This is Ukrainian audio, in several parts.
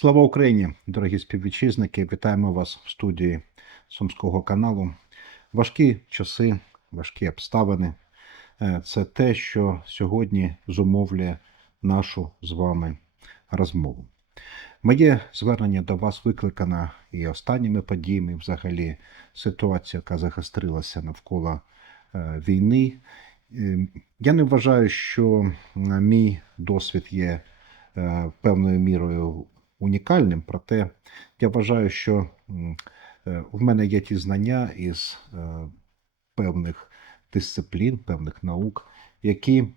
Слава Україні, дорогі співвітчизники! Вітаємо вас в студії Сумського каналу. Важкі часи, важкі обставини Е, це те, що сьогодні зумовлює нашу з вами розмову. Моє звернення до вас викликано і останніми подіями, взагалі, ситуація, яка загострилася навколо е, війни. Е, Я не вважаю, що мій досвід є певною мірою унікальним, проте я вважаю, що е, в мене є ті знання із е, певних дисциплін, певних наук, які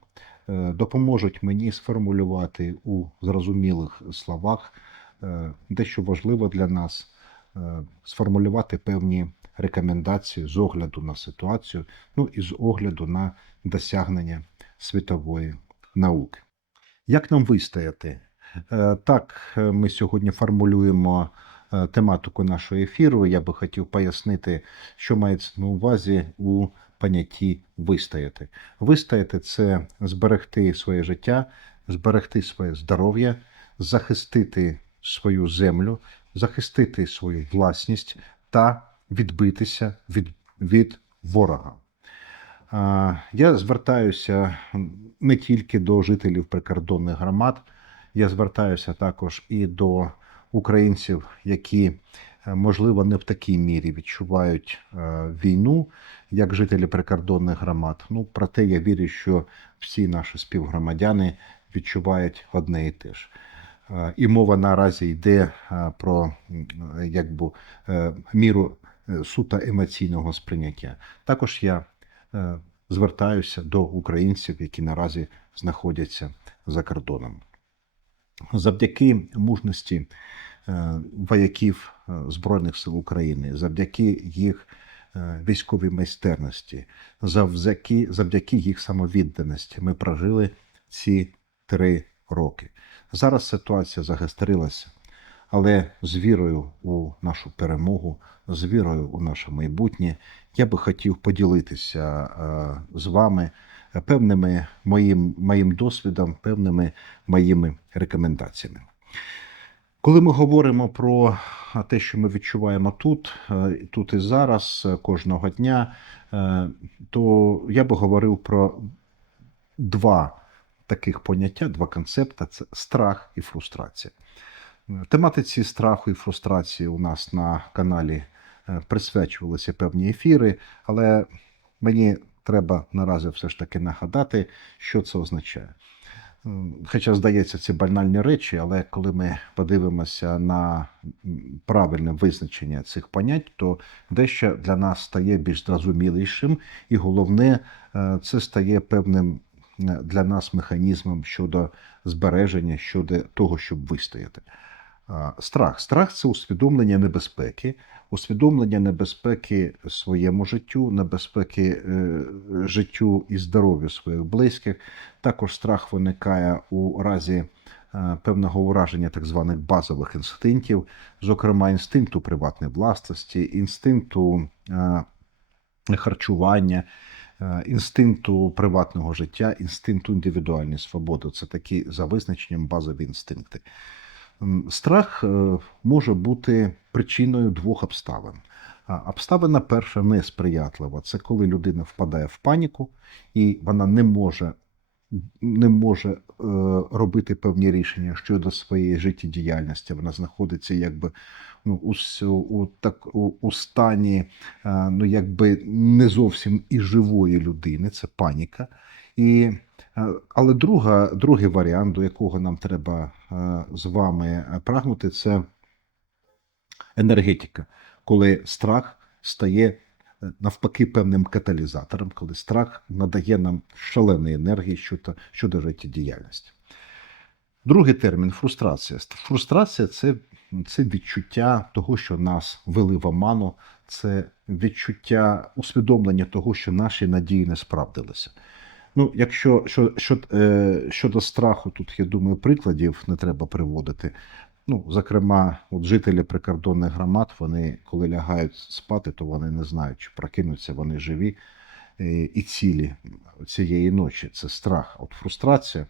е, допоможуть мені сформулювати у зрозумілих словах дещо важливо для нас, сформулювати певні рекомендації з огляду на ситуацію, ну і з огляду на досягнення світової науки. Як нам вистояти? Е, Так, е, ми сьогодні формулюємо е, тематику нашого ефіру. Я би хотів пояснити, що мається на увазі у понятті вистояти. Вистояти це зберегти своє життя, зберегти своє здоров'я, захистити свою землю, захистити свою власність та відбитися від, від ворога. Я звертаюся не тільки до жителів прикордонних громад, я звертаюся також і до українців, які, е, можливо, не в такій мірі відчувають е, війну, як жителі прикордонних громад. Ну, проте я вірю, що всі наші співгромадяни відчувають одне і те ж. Е, І мова наразі йде про якби, міру суто емоційного сприйняття. Також я звертаюся до українців, які наразі знаходяться за кордоном. Завдяки мужності е, вояків е, Збройних сил України, завдяки їх е, військовій майстерності, завдяки, завдяки їх самовідданості, ми прожили ці три роки. Зараз ситуація загострилася, але з вірою у нашу перемогу, з вірою у наше майбутнє, я би хотів поділитися з вами певними моїм, моїм досвідом, певними моїми рекомендаціями. Коли ми говоримо про те, що ми відчуваємо тут, е, тут і зараз, е, кожного дня, е, то я би говорив про два таких поняття, два концепти: це страх і фрустрація. Тематиці страху і фрустрації у нас на каналі присвячувалися певні ефіри, але мені треба наразі все ж таки нагадати, що це означає. Хоча, здається, це банальні речі, але коли ми подивимося на правильне визначення цих понять, то дещо для нас стає більш зрозумілішим, і головне, е, це стає певним е, для нас механізмом щодо збереження, щодо того, щоб вистояти. Страх. Страх це усвідомлення небезпеки, усвідомлення небезпеки своєму життю, небезпеки е, життю і здоров'ю своїх близьких. Також страх виникає у разі е, певного ураження так званих базових інстинктів, зокрема інстинкту приватної власності, інстинкту е, харчування. Інстинкту приватного життя, інстинкту індивідуальної свободи це такі за визначенням базові інстинкти. Страх е, може бути причиною двох обставин. Обставина перша несприятлива. Це коли людина впадає в паніку і вона не може, не може е, робити певні рішення щодо своєї життєдіяльності. Вона знаходиться якби ну, у, у, так, у, у стані е, ну, якби не зовсім і живої людини. Це паніка. І Але друга, другий варіант, до якого нам треба е, з вами е, прагнути, це енергетика, коли страх стає е, навпаки певним каталізатором, коли страх надає нам шаленої енергії щодо, щодо життєдіяльності. Другий термін фрустрація. Фрустрація це, це відчуття того, що нас вели в оману, це відчуття усвідомлення того, що наші надії не справдилися. Ну, якщо що, що, е, щодо страху, тут я думаю, прикладів не треба приводити. Ну, зокрема, от жителі прикордонних громад, вони коли лягають спати, то вони не знають, чи прокинуться вони живі е, і цілі цієї ночі. Це страх. От фрустрація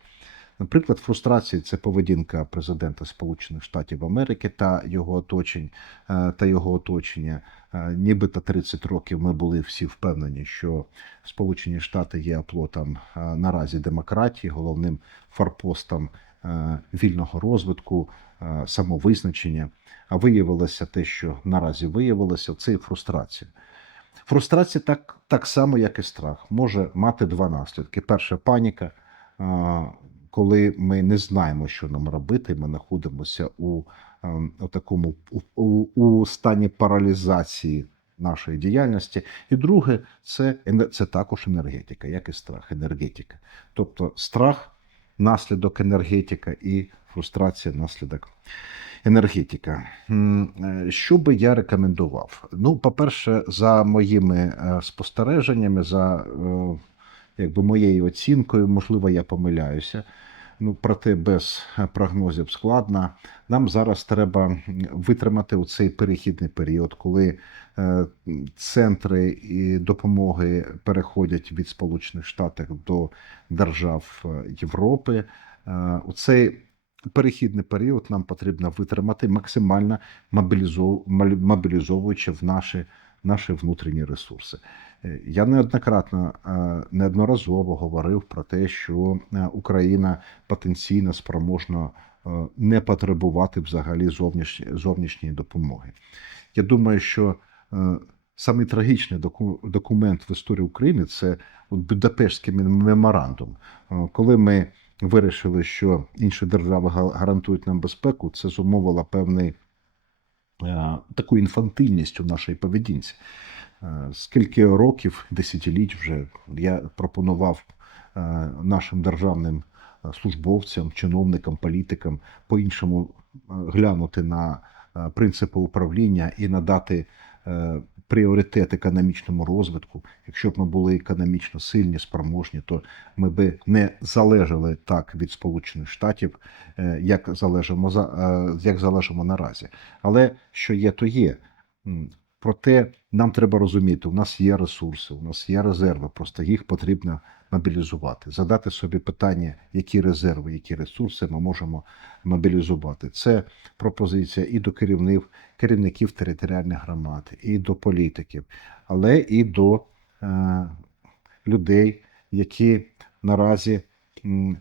Наприклад, фрустрації це поведінка президента Сполучених Штатів Америки та його оточень е, та його оточення. Е, Нібито 30 років ми були всі впевнені, що Сполучені Штати є оплотом е, наразі демократії, головним форпостом вільного розвитку, самовизначення. А виявилося те, що наразі виявилося, це і фрустрація. Фрустрація так, так само, як і страх, може мати два наслідки. Перша паніка, коли ми не знаємо, що нам робити, ми знаходимося у, ем, у такому у, у, стані паралізації нашої діяльності. І друге, це, це також енергетика, як і страх, енергетика. Тобто страх, наслідок енергетика і фрустрація наслідок енергетика. Е, Що би я рекомендував? Ну, по-перше, за моїми е, спостереженнями, за е, якби моєю оцінкою, можливо, я помиляюся. Ну, проте без е, прогнозів складно. Нам зараз треба витримати у цей перехідний період, коли е, центри і допомоги переходять від Сполучених Штатів до держав е, Європи. У цей перехідний період нам потрібно витримати максимально мобілізов- мобілізовуючи в наші, наші внутрішні ресурси. Е, Я неоднократно е, неодноразово говорив про те, що е, Україна потенційно спроможна не потребувати взагалі зовнішньої, допомоги. Я думаю, що самий трагічний документ в історії України це Будапештський меморандум. Коли ми вирішили, що інші держави гарантують нам безпеку, це зумовило певний таку інфантильність у нашій поведінці. Е, Скільки років, десятиліть вже я пропонував е, нашим державним е, службовцям, чиновникам, політикам по-іншому е, глянути на е, принципи управління і надати е, пріоритет економічному розвитку. Якщо б ми були економічно сильні, спроможні, то ми би не залежали так від Сполучених Штатів, е, як залежимо за е, як залежимо наразі. Але що є, то є. Проте нам треба розуміти, у нас є ресурси, у нас є резерви, просто їх потрібно мобілізувати, задати собі питання, які резерви, які ресурси ми можемо мобілізувати. Це пропозиція і до керівників, керівників територіальних громад, і до політиків, але і до е, людей, які наразі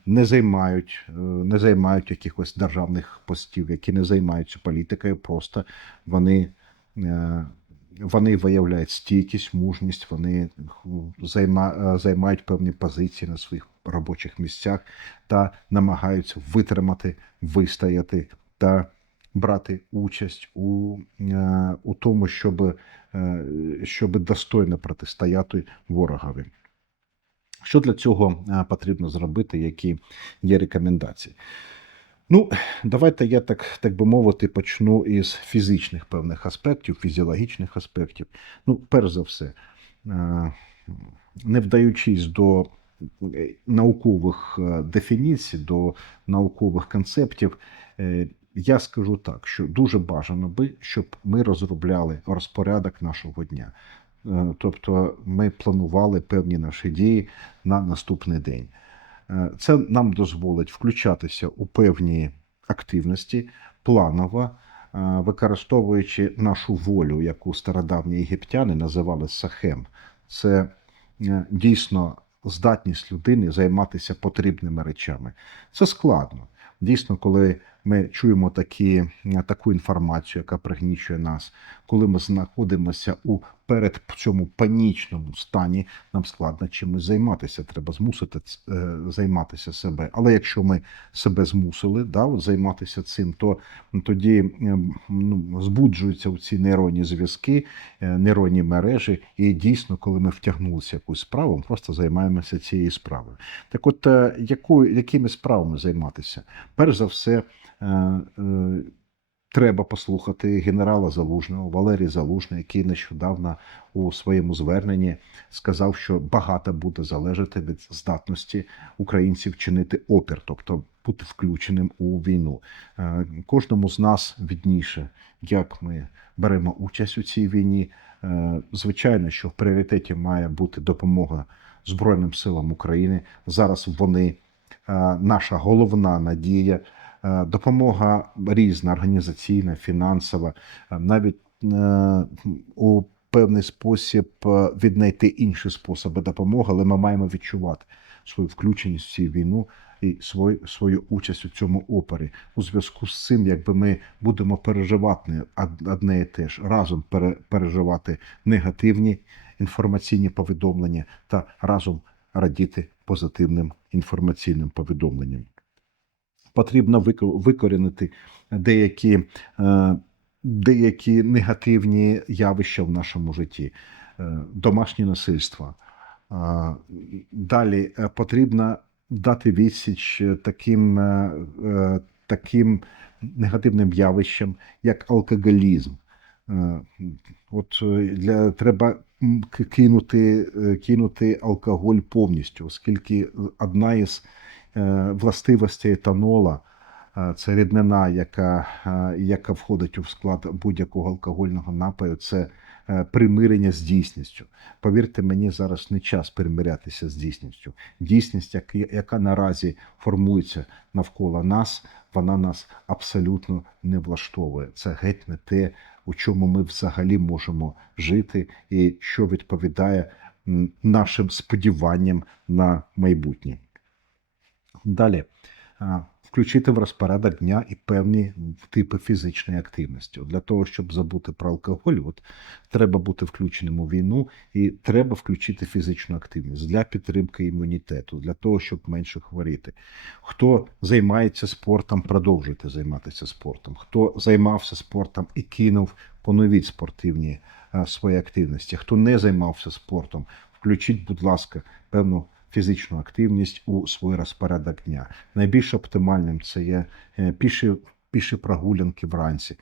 не займають, е, не займають якихось державних постів, які не займаються політикою, просто вони. Вони виявляють стійкість, мужність, вони е, займають певні позиції на своїх робочих місцях та намагаються витримати, вистояти та брати участь у, е, у тому, щоб, е, щоб достойно протистояти ворогові. Що для цього потрібно зробити, які є рекомендації? Ну, давайте я так, так би мовити, почну із фізичних певних аспектів, фізіологічних аспектів. Ну, перш за все, е, не вдаючись до е, наукових е, дефініцій, до наукових концептів, я скажу так, що дуже бажано би, щоб ми розробляли розпорядок нашого дня. Тобто ми планували певні наші дії на наступний день. Е, Це нам дозволить включатися у певні активності планово, е, використовуючи нашу волю, яку стародавні єгиптяни називали сахем. Це е, дійсно здатність людини займатися потрібними речами. Це складно. Дійсно, коли ми чуємо такі, е, таку інформацію, яка пригнічує нас, коли ми знаходимося у перед цьому панічному стані, нам складно чимось займатися. Треба змусити е, займатися себе. Але якщо ми себе змусили да, от займатися цим, то тоді е, ну, збуджуються ці нейронні зв'язки, е, нейронні мережі, і дійсно, коли ми втягнулися в якусь справу, ми просто займаємося цією справою. Так, от якою, якими справами займатися? Перш за все. Е, е, Треба послухати генерала Залужного, Валерія Залужний, який нещодавно у своєму зверненні сказав, що багато буде залежати від здатності українців чинити опір, тобто бути включеним у війну. Е, Кожному з нас відніше, як ми беремо участь у цій війні. Звичайно, що в пріоритеті має бути допомога Збройним силам України. Зараз вони наша головна надія. Е, Допомога різна, організаційна, фінансова, е, навіть е, у певний спосіб віднайти інші способи допомоги, але ми маємо відчувати свою включеність в цю війну і свою, свою участь у цьому опері. У зв'язку з цим, якби ми будемо переживати од- одне і те ж, разом пере- переживати негативні інформаційні повідомлення та разом радіти позитивним інформаційним повідомленням. Потрібно викорінити деякі, е, деякі негативні явища в нашому житті, Е, домашнє насильство. Далі е, потрібно дати відсіч таким, таким негативним явищам, як алкоголізм. От для треба кинути, кинути алкоголь повністю, оскільки одна із е, властивостей етанола е, це ріднина, яка, е, яка входить у склад будь-якого алкогольного напою, це примирення з дійсністю. Повірте мені, зараз не час примирятися з дійсністю. Дійсність, яка наразі формується навколо нас, вона нас абсолютно не влаштовує. Це геть не те, у чому ми взагалі можемо жити, і що відповідає нашим сподіванням на майбутнє. Далі. Включити в розпорядок дня і певні типи фізичної активності. Для того, щоб забути про алкоголь, от треба бути включеним у війну, і треба включити фізичну активність для підтримки імунітету, для того, щоб менше хворіти. Хто займається спортом, продовжуйте займатися спортом. Хто займався спортом і кинув, поновіть спортивні е, свої активності. Хто не займався спортом, включіть, будь ласка, певну фізичну активність у свій розпорядок дня. Найбільш оптимальним це є е, піші, піші прогулянки вранці,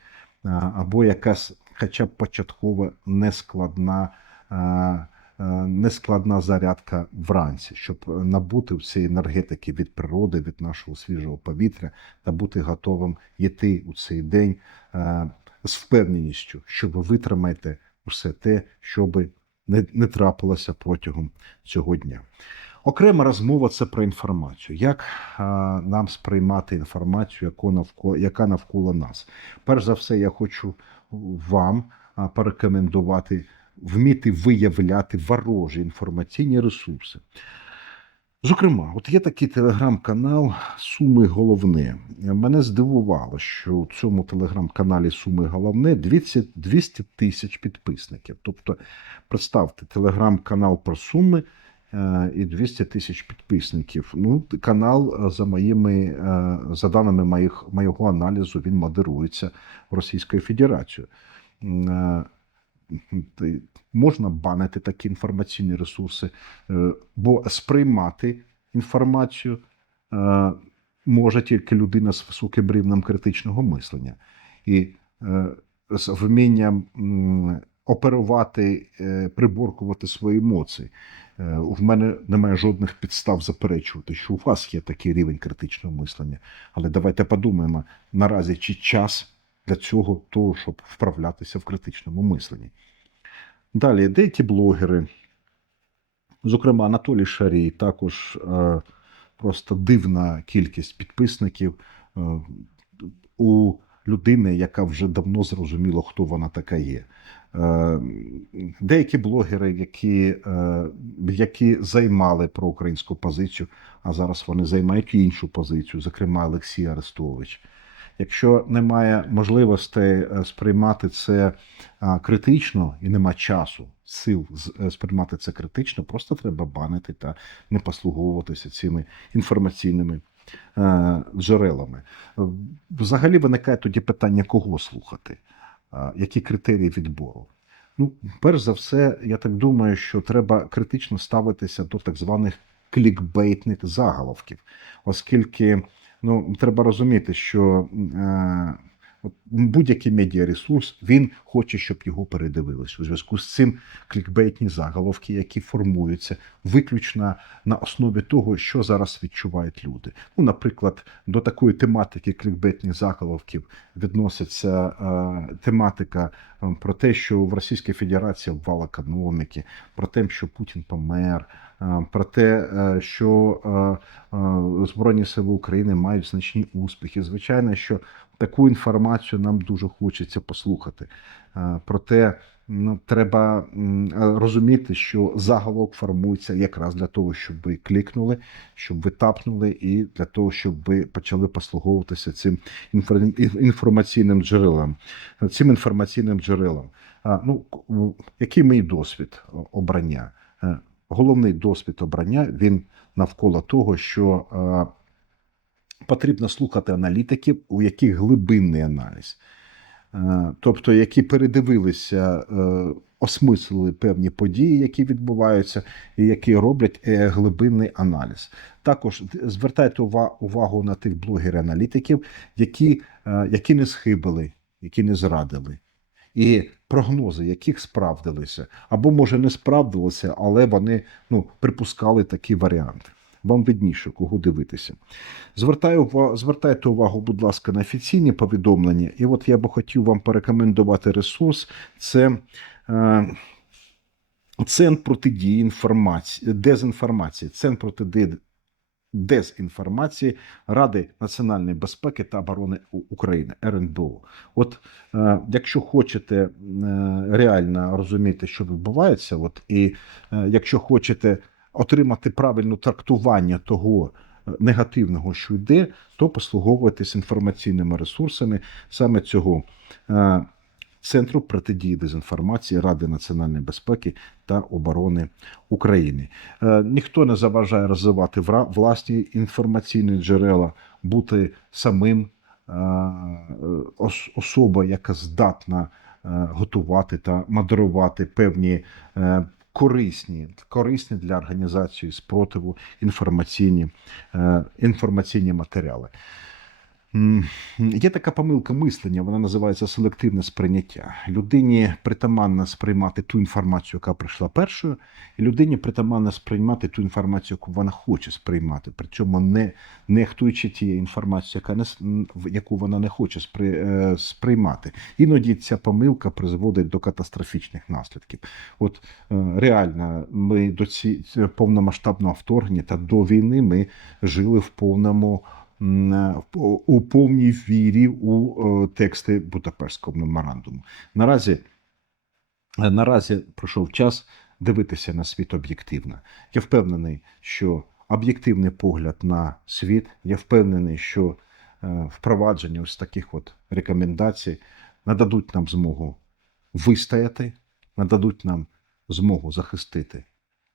або якась, хоча б початкова нескладна. Нескладна зарядка вранці, щоб набути цієї енергетики від природи, від нашого свіжого повітря та бути готовим йти у цей день з впевненістю, що ви витримаєте усе те, що би не трапилося протягом цього дня. Окрема розмова це про інформацію. Як нам сприймати інформацію, яка навколо нас? Перш за все, я хочу вам порекомендувати вміти виявляти ворожі інформаційні ресурси. Зокрема, от є такий телеграм-канал Суми Головне. Мене здивувало, що у цьому телеграм-каналі Суми Головне 200 200 тисяч підписників. Тобто, представте, телеграм-канал про Суми і 200 тисяч підписників. Ну, канал е, за моїми е, за даними моїх моєго аналізу, він модерується Російською Федерацією. Е, Можна банити такі інформаційні ресурси, е, бо сприймати інформацію е, може тільки людина з високим рівнем критичного мислення. І е, з вмінням оперувати, е, приборкувати свої емоції. Е, В мене немає жодних підстав заперечувати, що у вас є такий рівень критичного мислення. Але давайте подумаємо наразі, чи час для цього, того, щоб вправлятися в критичному мисленні. Далі, деякі блогери, зокрема Анатолій Шарій, також е, просто дивна кількість підписників е, у людини, яка вже давно зрозуміла, хто вона така є. Е, деякі блогери, які, е, які займали проукраїнську позицію, а зараз вони займають іншу позицію, зокрема Олексій Арестович. Якщо немає можливостей е, сприймати це критично і нема часу, сил сприймати це критично, просто треба банити та не послуговуватися цими інформаційними джерелами. Взагалі виникає тоді питання, кого слухати, які критерії відбору. Ну, перш за все, я так думаю, що треба критично ставитися до так званих клікбейтних заголовків, оскільки ну, треба розуміти, що е, будь-який медіаресурс він хоче, щоб його передивились. У зв'язку з цим клікбейтні заголовки, які формуються виключно на основі того, що зараз відчувають люди. Ну, наприклад, до такої тематики клікбейтних заголовків відноситься е, тематика е, про те, що в Російській Федерації обвал економіки, про те, що Путін помер, про те, е, що е, е, Збройні Сили України мають значні успіхи. Звичайно, що таку інформацію нам дуже хочеться послухати. Проте ну, треба розуміти, що заголовок формується якраз для того, щоб ви клікнули, щоб ви тапнули, і для того, щоб ви почали послуговуватися цим інфор- інформаційним джерелом. Цим інформаційним джерелом. Ну, який мій досвід обрання? Головний досвід обрання він навколо того, що е, потрібно слухати аналітиків, у яких глибинний аналіз. Е, тобто які передивилися, е, осмислили певні події, які відбуваються, і які роблять глибинний аналіз. Також звертайте увагу на тих блогерів-аналітиків, які, які не схибили, які не зрадили. І прогнози, яких справдилися, або може не справдилися, але вони ну, припускали такі варіанти. Вам видніше, кого дивитися. Звертаю, звертайте увагу, будь ласка, на офіційні повідомлення. І от я би хотів вам порекомендувати ресурс. Це е, Центр протидії інформації, дезінформації, Центр протидії дезінформації Ради національної безпеки та оборони України РНБО. От е, якщо хочете е, реально розуміти, що відбувається, от і е, якщо хочете отримати правильне трактування того е, негативного, що йде, то послуговуйтесь інформаційними ресурсами саме цього. Центру протидії дезінформації Ради національної безпеки та оборони України. Е, ніхто не заважає розвивати власні інформаційні джерела, бути самим е, особа, яка здатна е, готувати та модерувати певні корисні, корисні для організації спротиву інформаційні, інформаційні матеріали. Є така помилка мислення, вона називається селективне сприйняття. Людині притаманно сприймати ту інформацію, яка прийшла першою, і людині притаманно сприймати ту інформацію, яку вона хоче сприймати, причому не нехтуючи тією інформацією, яка не, яку вона не хоче е, сприймати. Іноді ця помилка призводить до катастрофічних наслідків. От е, реально, ми до ці ці- повномасштабного вторгнення та до війни ми жили в повному е, у повній вірі у е, тексти Будапештського меморандуму. Наразі, е, наразі пройшов час дивитися на світ об'єктивно. Я впевнений, що об'єктивний погляд на світ, я впевнений, що е, впровадження ось таких от рекомендацій нададуть нам змогу вистояти, нададуть нам змогу захистити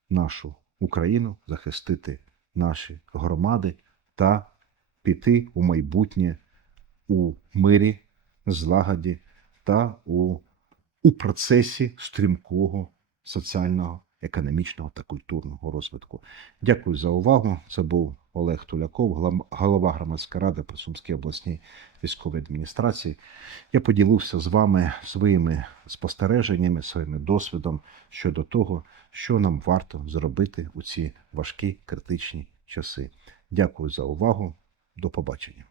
нашу Україну, захистити наші громади та піти у майбутнє у мирі, злагоді та у, у процесі стрімкого соціального, економічного та культурного розвитку. Дякую за увагу. Це був Олег Туляков, голова громадської ради при Сумській обласній військовій адміністрації. Я поділився з вами своїми спостереженнями, своїм досвідом щодо того, що нам варто зробити у ці важкі критичні часи. Дякую за увагу. До побачення.